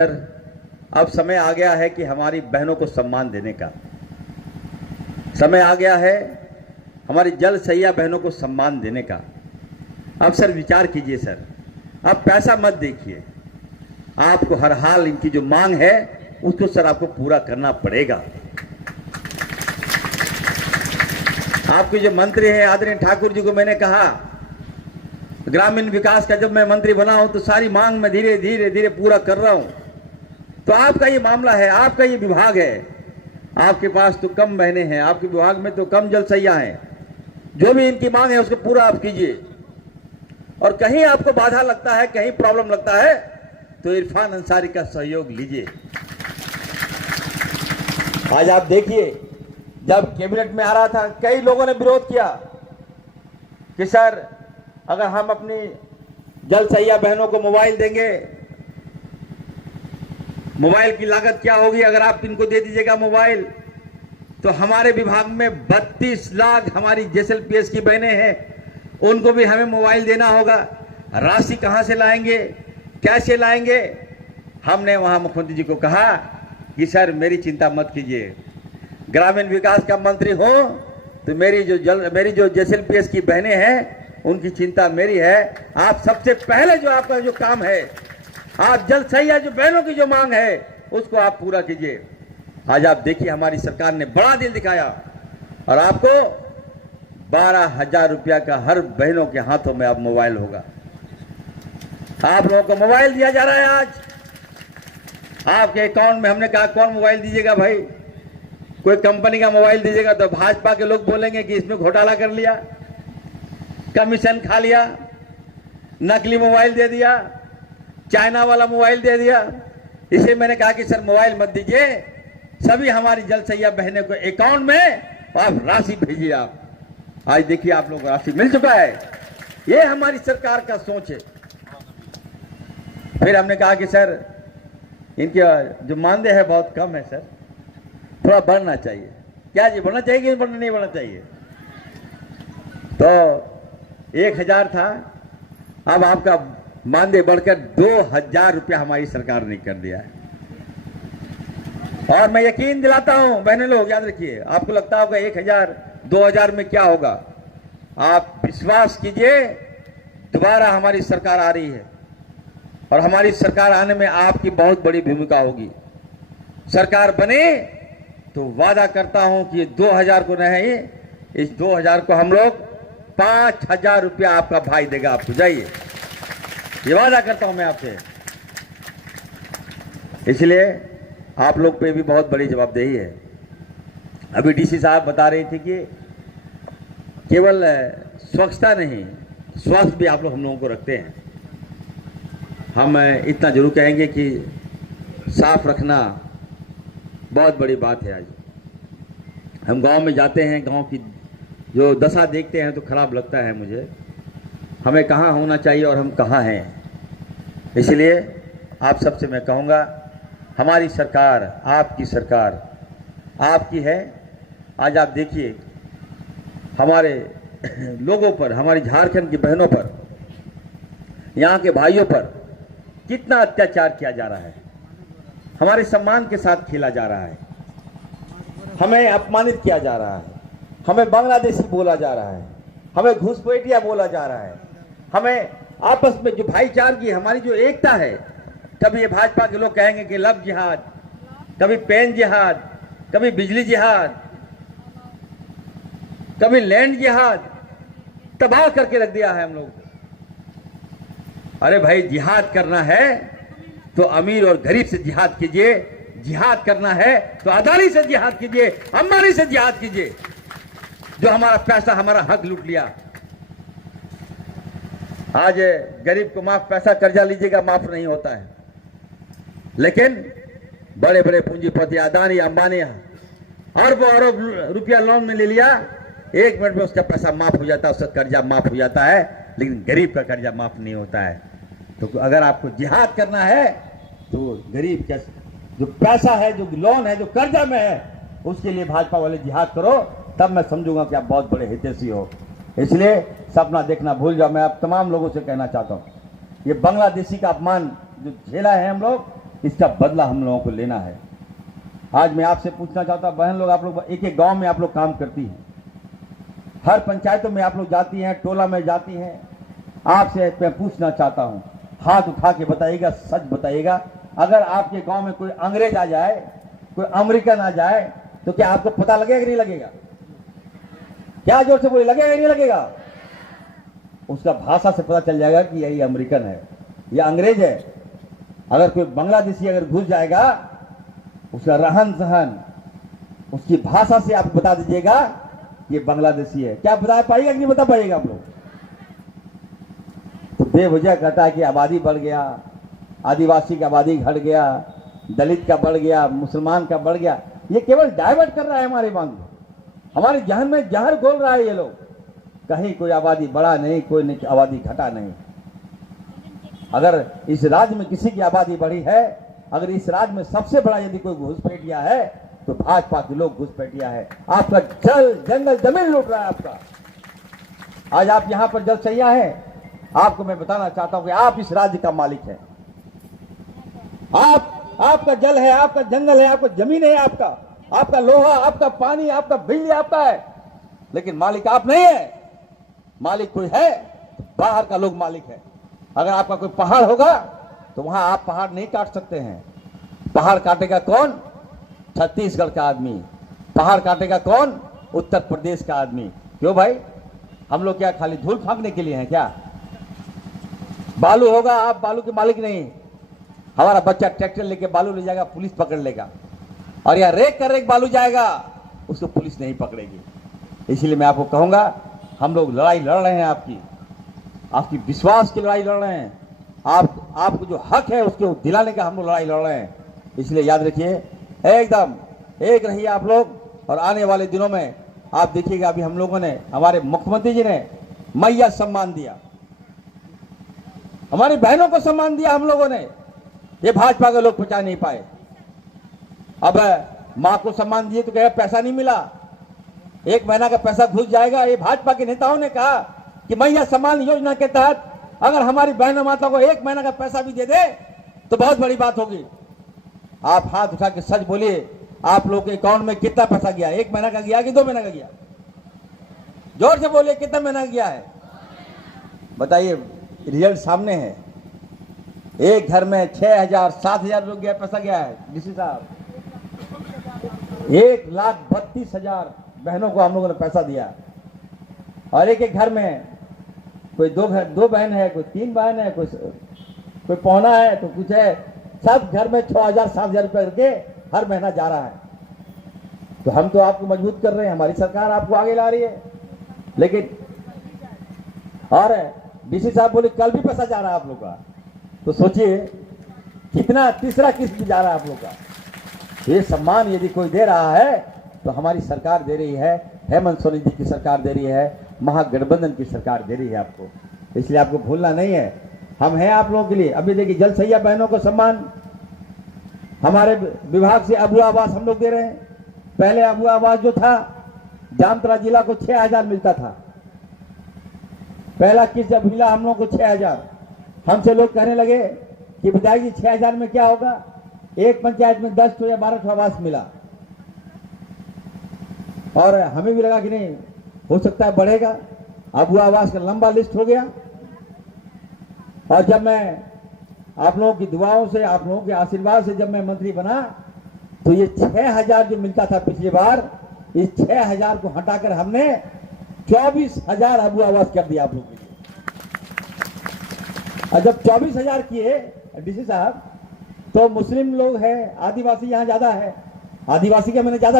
अब समय आ गया है कि हमारी बहनों को सम्मान देने का समय आ गया है, हमारी जल सैया बहनों को सम्मान देने का। अब सर विचार कीजिए सर, अब पैसा मत देखिए, आपको हर हाल इनकी जो मांग है उसको सर आपको पूरा करना पड़ेगा। आपके जो मंत्री हैं आदरणीय ठाकुर जी को मैंने कहा, ग्रामीण विकास का जब मैं मंत्री बना हूं तो सारी मांग मैं धीरे धीरे धीरे पूरा कर रहा हूं। तो आपका ये मामला है, आपका ये विभाग है, आपके पास तो कम बहनें हैं, आपके विभाग में तो कम जल सैया हैं, जो भी इनकी मांग है उसको पूरा आप कीजिए। और कहीं आपको बाधा लगता है, कहीं प्रॉब्लम लगता है तो इरफान अंसारी का सहयोग लीजिए। आज आप देखिए, जब कैबिनेट में आ रहा था कई लोगों ने विरोध किया कि सर अगर हम अपनी जल सैया बहनों को मोबाइल देंगे, मोबाइल की लागत क्या होगी अगर आप इनको दे दीजिएगा मोबाइल, तो हमारे विभाग में 32 लाख हमारी जेएसएलपीएस की बहनें हैं, उनको भी हमें मोबाइल देना होगा। राशि कहां से लाएंगे, कैसे लाएंगे? हमने वहां मुख्यमंत्री जी को कहा कि सर मेरी चिंता मत कीजिए, ग्रामीण विकास का मंत्री हो तो मेरी जो जेएसएलपीएस की बहनें हैं उनकी चिंता मेरी है। आप सबसे पहले जो आपका जो काम है, आप जल सैया जो बहनों की जो मांग है उसको आप पूरा कीजिए। आज आप देखिए हमारी सरकार ने बड़ा दिल दिखाया और आपको 12,000 रुपया का हर बहनों के हाथों में अब मोबाइल होगा। आप लोगों को मोबाइल दिया जा रहा है। आज आपके अकाउंट में हमने कहा कौन मोबाइल दीजिएगा भाई, कोई कंपनी का मोबाइल दीजिएगा तो भाजपा के लोग बोलेंगे कि इसमें घोटाला कर लिया, कमीशन खा लिया, नकली मोबाइल दे दिया, चाइना वाला मोबाइल दे दिया। इसे मैंने कहा कि सर मोबाइल मत दीजिए, सभी हमारी जल सैया बहनों को अकाउंट में आप राशि भेजिए। आप आज देखिए आप लोगों को राशि मिल चुका है। ये हमारी सरकार का सोच है। फिर हमने कहा कि सर इनके जो मानदेय है बहुत कम है सर, थोड़ा बढ़ना चाहिए। क्या जी बढ़ना चाहिए कि नहीं बढ़ना चाहिए? तो 1,000 था, अब आपका मानदेय बढ़कर 2,000 रुपया हमारी सरकार ने कर दिया है। और मैं यकीन दिलाता हूं बहने लोग, याद रखिए, आपको लगता होगा 1,000 2,000 में क्या होगा, आप विश्वास कीजिए दोबारा हमारी सरकार आ रही है और हमारी सरकार आने में आपकी बहुत बड़ी भूमिका होगी। सरकार बने तो वादा करता हूं कि 2,000 को नहीं, इस 2,000 को हम लोग 5,000 रुपया आपका भाई देगा आपको। जाइए, ये वादा करता हूं मैं आपसे। इसलिए आप लोग पे भी बहुत बड़ी जवाबदेही है। अभी डीसी साहब बता रही थी कि केवल स्वच्छता नहीं, स्वास्थ्य भी आप लोग हम लोगों को रखते हैं। हम इतना जरूर कहेंगे कि साफ रखना बहुत बड़ी बात है। आज हम गांव में जाते हैं, गांव की जो दशा देखते हैं तो खराब लगता है मुझे, हमें कहाँ होना चाहिए और हम कहाँ हैं। इसलिए आप सबसे मैं कहूँगा, हमारी सरकार, आपकी सरकार आपकी है। आज आप देखिए हमारे लोगों पर, हमारी झारखंड की बहनों पर, यहाँ के भाइयों पर कितना अत्याचार किया जा रहा है, हमारे सम्मान के साथ खेला जा रहा है, हमें अपमानित किया जा रहा है, हमें बांग्लादेशी बोला जा रहा है, हमें घुसपैठिया बोला जा रहा है, हमें आपस में जो भाईचारगी, हमारी जो एकता है, कभी ये भाजपा के लोग कहेंगे कि लव जिहाद, कभी पेन जिहाद, कभी बिजली जिहाद, कभी लैंड जिहाद, तबाह करके रख दिया है हम लोग। अरे भाई जिहाद करना है तो अमीर और गरीब से जिहाद कीजिए, जिहाद करना है तो अदानी से जिहाद कीजिए, अंबानी से जिहाद कीजिए, जो हमारा पैसा, हमारा हक लूट लिया। आज गरीब को माफ, पैसा कर्जा लीजिएगा माफ नहीं होता है, लेकिन बड़े बड़े पूंजीपति अदानी अंबानी अरबों अरब रुपया लोन में ले लिया, 1 मिनट में उसका पैसा माफ हो जाता है, उसका कर्जा माफ हो जाता है, लेकिन गरीब का कर्जा माफ नहीं होता है। तो अगर आपको जिहाद करना है तो गरीब का जो पैसा है, जो लोन है, जो कर्जा में है, उसके लिए भाजपा वाले जिहाद करो, तब मैं समझूंगा कि आप बहुत बड़े हितैषी हो। इसलिए सपना देखना भूल जाओ। मैं आप तमाम लोगों से कहना चाहता हूं, ये बांग्लादेशी का अपमान जो झेला है हम लोग, इसका बदला हम लोगों को लेना है। आज मैं आपसे पूछना चाहता हूं, बहन लोग, आप लोग एक एक गांव में आप लोग काम करती हैं, हर पंचायतों में आप लोग जाती हैं, टोला में जाती हैं। आपसे मैं पूछना चाहता हूं, हाथ उठा के बताइएगा, सच बताइएगा, अगर आपके गांव में कोई अंग्रेज आ जाए, कोई अमेरिकन आ जाए, तो क्या आपको पता लगेगा कि नहीं लगेगा? क्या जोर से बोले, लगेगा कि नहीं लगेगा? उसका भाषा से पता चल जाएगा कि यही अमेरिकन है, यह अंग्रेज है। अगर कोई बांग्लादेशी अगर घुस जाएगा, उसका रहन सहन, उसकी भाषा से आप बता दीजिएगा ये बांग्लादेशी है। क्या बता पाएगा कि नहीं बता पाएगा आप लोग? तो बेवजह कहता है कि आबादी बढ़ गया, आदिवासी का आबादी घट गया, दलित का बढ़ गया, मुसलमान का बढ़ गया। ये केवल डाइवर्ट कर रहा है हमारे मन को, हमारे जहन में जहर घोल रहा है ये लोग। कहीं कोई आबादी बढ़ा नहीं, कोई आबादी घटा नहीं। अगर इस राज्य में किसी की आबादी बढ़ी है, अगर इस राज्य में सबसे बड़ा यदि कोई घुसपैठिया है तो भाजपा के लोग घुसपैठिया है। आपका जल जंगल जमीन लूट रहा है आपका। आज आप यहां पर जलसैया है, आपको मैं बताना चाहता हूं कि आप इस राज्य का मालिक है। आपका जल है, आपका जंगल है, आपका जमीन है, आपका लोहा, आपका पानी, आपका बिजली आपका है, लेकिन मालिक आप नहीं है। मालिक कोई है तो बाहर का लोग मालिक है। अगर आपका कोई पहाड़ होगा तो वहां आप पहाड़ नहीं काट सकते हैं। पहाड़ काटेगा कौन? छत्तीसगढ़ का आदमी। पहाड़ काटेगा कौन? उत्तर प्रदेश का आदमी। क्यों भाई? हम लोग क्या खाली धूल फेंकने के लिए हैं क्या? बालू होगा, आप बालू के मालिक नहीं। हमारा बच्चा ट्रैक्टर लेके बालू ले जाएगा, पुलिस पकड़ लेगा, और या रेक कर रेक बालू जाएगा, उसको पुलिस नहीं पकड़ेगी। इसलिए मैं आपको कहूंगा, हम लोग लड़ाई लड़ रहे हैं, आपकी विश्वास की लड़ाई लड़ रहे हैं। आपको जो हक है उसको दिलाने का हम लोग लड़ाई लड़ रहे हैं। इसलिए याद रखिए, एकदम एक रहिए आप लोग। और आने वाले दिनों में आप देखिएगा, अभी हम लोगों ने, हमारे मुख्यमंत्री जी ने मैया सम्मान दिया, हमारी बहनों को सम्मान दिया हम लोगों ने। ये भाजपा के लोग पहुंचा नहीं पाए। अब मां को सम्मान दिए तो क्या पैसा नहीं मिला? 1 महीना का पैसा घुस जाएगा। ये भाजपा के नेताओं ने कहा कि मैया सम्मान योजना के तहत अगर हमारी बहनों माता को 1 महीना का पैसा भी दे दे तो बहुत बड़ी बात होगी। आप हाथ उठा के सच बोलिए, आप लोग के अकाउंट में कितना पैसा गया? 1 महीना का गया कि 2 महीना का गया? जोर से बोलिए, कितना महीना गया है? बताइए, रिजल्ट सामने है। एक घर में 6,000 7,000 लोग गया, पैसा गया है। डीसी साहब, 1,32,000 बहनों को हम लोगों ने पैसा दिया। और एक एक घर में कोई 2 बहन है, कोई 3 बहन है, कोई पौना है, तो कुछ है। सब घर में 6,000 7,000 रुपए करके हर महीना जा रहा है। तो हम तो आपको मजबूत कर रहे हैं, हमारी सरकार आपको आगे ला रही है। लेकिन और डीसी साहब बोले कल भी पैसा जा रहा है आप लोग का, तो सोचिए कितना तीसरा किस्त जा रहा है आप लोग का। ये सम्मान यदि कोई दे रहा है तो हमारी सरकार दे रही है, हेमंत सोरेन जी की सरकार दे रही है, महागठबंधन की सरकार दे रही है आपको। इसलिए आपको भूलना नहीं है, हम हैं आप लोगों के लिए। अभी देखिए, जलसैया बहनों को सम्मान हमारे विभाग से अबू आवास हम लोग दे रहे हैं। पहले अबू आवास जो था, जामताड़ा जिला को 6,000 मिलता था। पहला किस्त जब मिला हम लोग को 6,000, हमसे लोग कहने लगे कि विधायक जी 6,000 में क्या होगा? एक पंचायत में 10 या 12 आवास मिला, और हमें भी लगा कि नहीं हो सकता है बढ़ेगा। अबू आवास का लंबा लिस्ट हो गया। और जब मैं आप लोगों की दुआओं से, आप लोगों के आशीर्वाद से जब मैं मंत्री बना, तो ये 6,000 जो मिलता था पिछली बार, इस 6,000 को हटाकर हमने 24,000 अबू आवास कर दिया आप लोगों के लिए। और जब 24,000 किए डीसी साहब, तो मुस्लिम लोग हैं, आदिवासी यहाँ ज्यादा है, आदिवासी का मैंने ज्यादा